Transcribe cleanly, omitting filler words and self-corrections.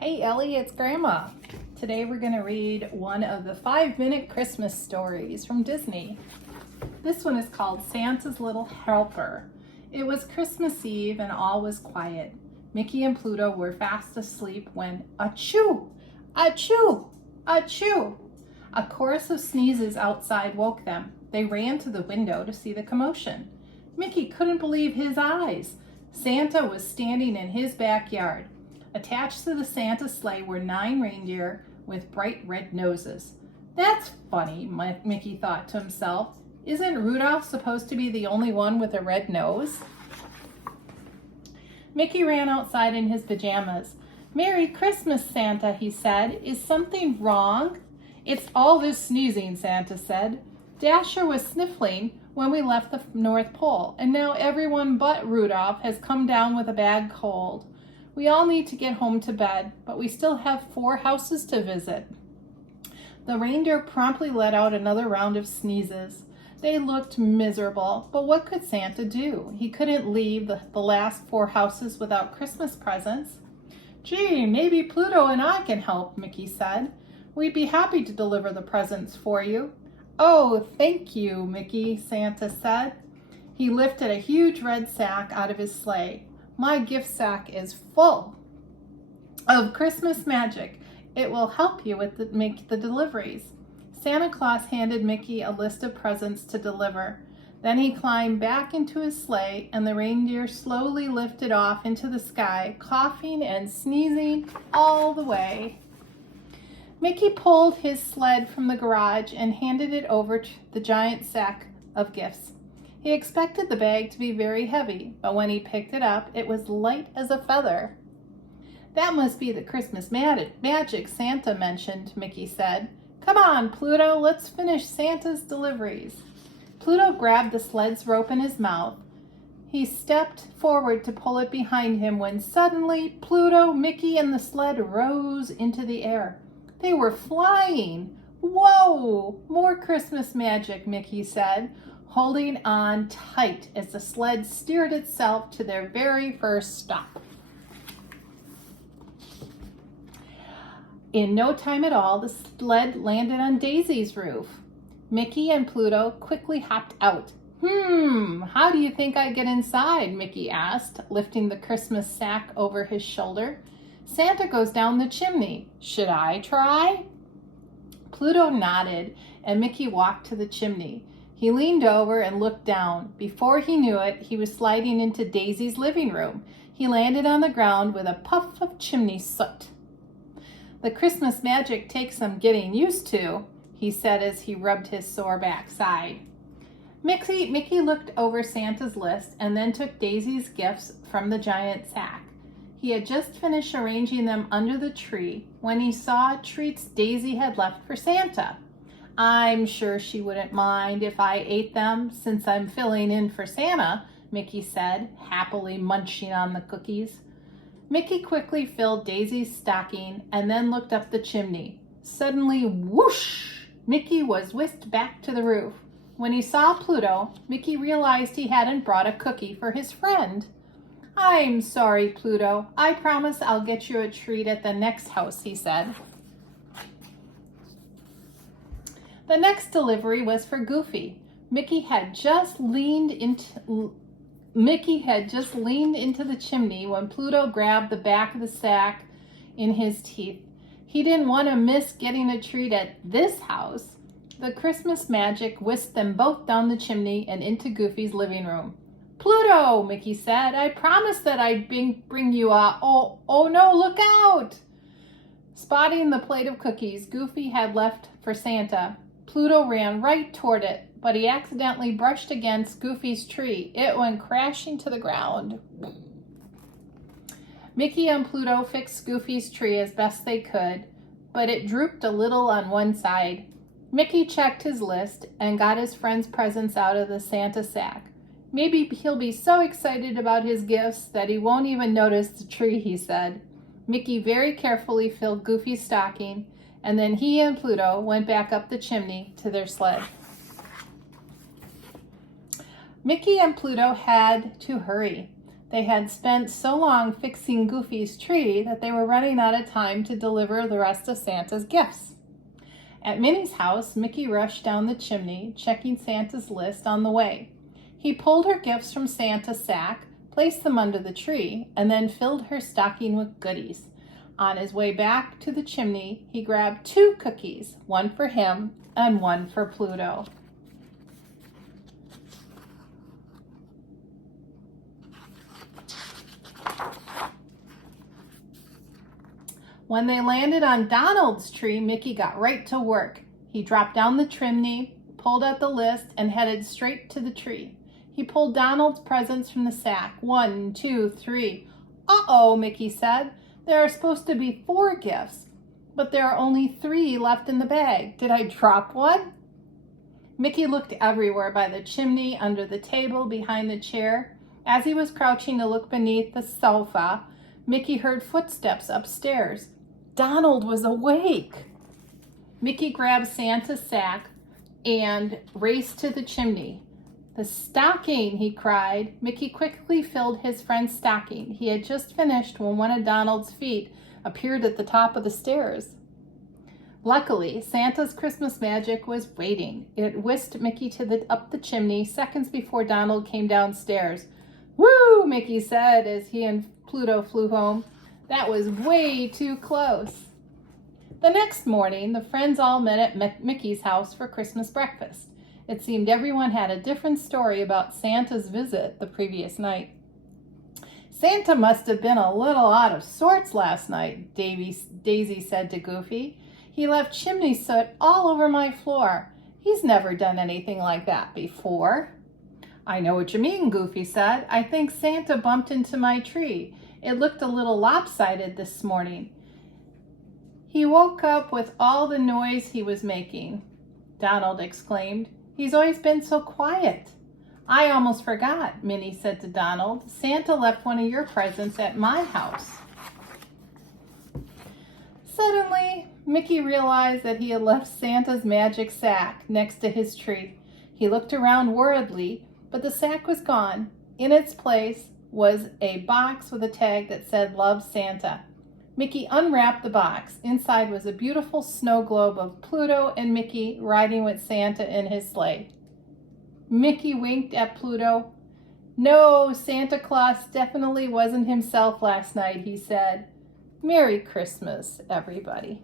Hey Ellie, it's Grandma. Today we're going to read one of the 5-minute Christmas stories from Disney. This one is called Santa's Little Helper. It was Christmas Eve and all was quiet. Mickey and Pluto were fast asleep when achoo, achoo, achoo. A chorus of sneezes outside woke them. They ran to the window to see the commotion. Mickey couldn't believe his eyes. Santa was standing in his backyard. Attached to the Santa sleigh were 9 reindeer with bright red noses. That's funny, Mickey thought to himself. Isn't Rudolph supposed to be the only one with a red nose? Mickey ran outside in his pajamas. "Merry Christmas, Santa," he said. "Is something wrong?" "It's all this sneezing," Santa said. "Dasher was sniffling when we left the North Pole, and now everyone but Rudolph has come down with a bad cold. We all need to get home to bed, but we still have 4 houses to visit." The reindeer promptly let out another round of sneezes. They looked miserable, but what could Santa do? He couldn't leave the last 4 houses without Christmas presents. "Gee, maybe Pluto and I can help," Mickey said. "We'd be happy to deliver the presents for you." "Oh, thank you, Mickey," Santa said. He lifted a huge red sack out of his sleigh. "My gift sack is full of Christmas magic. It will help you make the deliveries." Santa Claus handed Mickey a list of presents to deliver. Then he climbed back into his sleigh and the reindeer slowly lifted off into the sky, coughing and sneezing all the way. Mickey pulled his sled from the garage and handed it over to the giant sack of gifts. He expected the bag to be very heavy, but when he picked it up, it was light as a feather. "That must be the Christmas magic Santa mentioned," Mickey said. "Come on, Pluto, let's finish Santa's deliveries." Pluto grabbed the sled's rope in his mouth. He stepped forward to pull it behind him when suddenly Pluto, Mickey, and the sled rose into the air. They were flying. "Whoa, more Christmas magic," Mickey said, holding on tight as the sled steered itself to their very first stop. In no time at all, the sled landed on Daisy's roof. Mickey and Pluto quickly hopped out. How do you think I get inside?" Mickey asked, lifting the Christmas sack over his shoulder. "Santa goes down the chimney. Should I try?" Pluto nodded, and Mickey walked to the chimney. He leaned over and looked down. Before he knew it, he was sliding into Daisy's living room. He landed on the ground with a puff of chimney soot. "The Christmas magic takes some getting used to," he said as he rubbed his sore backside. Mickey looked over Santa's list and then took Daisy's gifts from the giant sack. He had just finished arranging them under the tree when he saw treats Daisy had left for Santa. "I'm sure she wouldn't mind if I ate them since I'm filling in for Santa," Mickey said, happily munching on the cookies. Mickey quickly filled Daisy's stocking and then looked up the chimney. Suddenly, whoosh! Mickey was whisked back to the roof. When he saw Pluto, Mickey realized he hadn't brought a cookie for his friend. "I'm sorry, Pluto. I promise I'll get you a treat at the next house," he said. The next delivery was for Goofy. Mickey had just leaned into the chimney when Pluto grabbed the back of the sack in his teeth. He didn't want to miss getting a treat at this house. The Christmas magic whisked them both down the chimney and into Goofy's living room. "Pluto," Mickey said, "I promised that I'd bring you a—" Oh no, look out!" Spotting the plate of cookies Goofy had left for Santa, Pluto ran right toward it, but he accidentally brushed against Goofy's tree. It went crashing to the ground. Mickey and Pluto fixed Goofy's tree as best they could, but it drooped a little on one side. Mickey checked his list and got his friend's presents out of the Santa sack. "Maybe he'll be so excited about his gifts that he won't even notice the tree," he said. Mickey very carefully filled Goofy's stocking, and then he and Pluto went back up the chimney to their sled. Mickey and Pluto had to hurry. They had spent so long fixing Goofy's tree that they were running out of time to deliver the rest of Santa's gifts. At Minnie's house, Mickey rushed down the chimney, checking Santa's list on the way. He pulled her gifts from Santa's sack, placed them under the tree, and then filled her stocking with goodies. On his way back to the chimney, he grabbed 2 cookies, one for him and one for Pluto. When they landed on Donald's tree, Mickey got right to work. He dropped down the chimney, pulled out the list, and headed straight to the tree. He pulled Donald's presents from the sack. 1, 2, 3. Uh-oh, Mickey said. There are supposed to be 4 gifts, but there are only 3 left in the bag. Did I drop one? Mickey looked everywhere, by the chimney, under the table, behind the chair. As he was crouching to look beneath the sofa, Mickey heard footsteps upstairs. Donald was awake. Mickey grabbed Santa's sack and raced to the chimney. The stocking, he cried. Mickey quickly filled his friend's stocking. He had just finished when one of Donald's feet appeared at the top of the stairs. Luckily, Santa's Christmas magic was waiting. It whisked Mickey up the chimney seconds before Donald came downstairs. Woo, Mickey said as he and Pluto flew home. That was way too close. The next morning, the friends all met at Mickey's house for Christmas breakfast. It seemed everyone had a different story about Santa's visit the previous night. Santa must have been a little out of sorts last night, Daisy said to Goofy. He left chimney soot all over my floor. He's never done anything like that before. I know what you mean, Goofy said. I think Santa bumped into my tree. It looked a little lopsided this morning. He woke up with all the noise he was making, Donald exclaimed. He's always been so quiet. I almost forgot, Minnie said to Donald. Santa left one of your presents at my house. Suddenly, Mickey realized that he had left Santa's magic sack next to his tree. He looked around worriedly, but the sack was gone. In its place was a box with a tag that said, Love Santa. Mickey unwrapped the box. Inside was a beautiful snow globe of Pluto and Mickey riding with Santa in his sleigh. Mickey winked at Pluto. No, Santa Claus definitely wasn't himself last night, he said. Merry Christmas, everybody.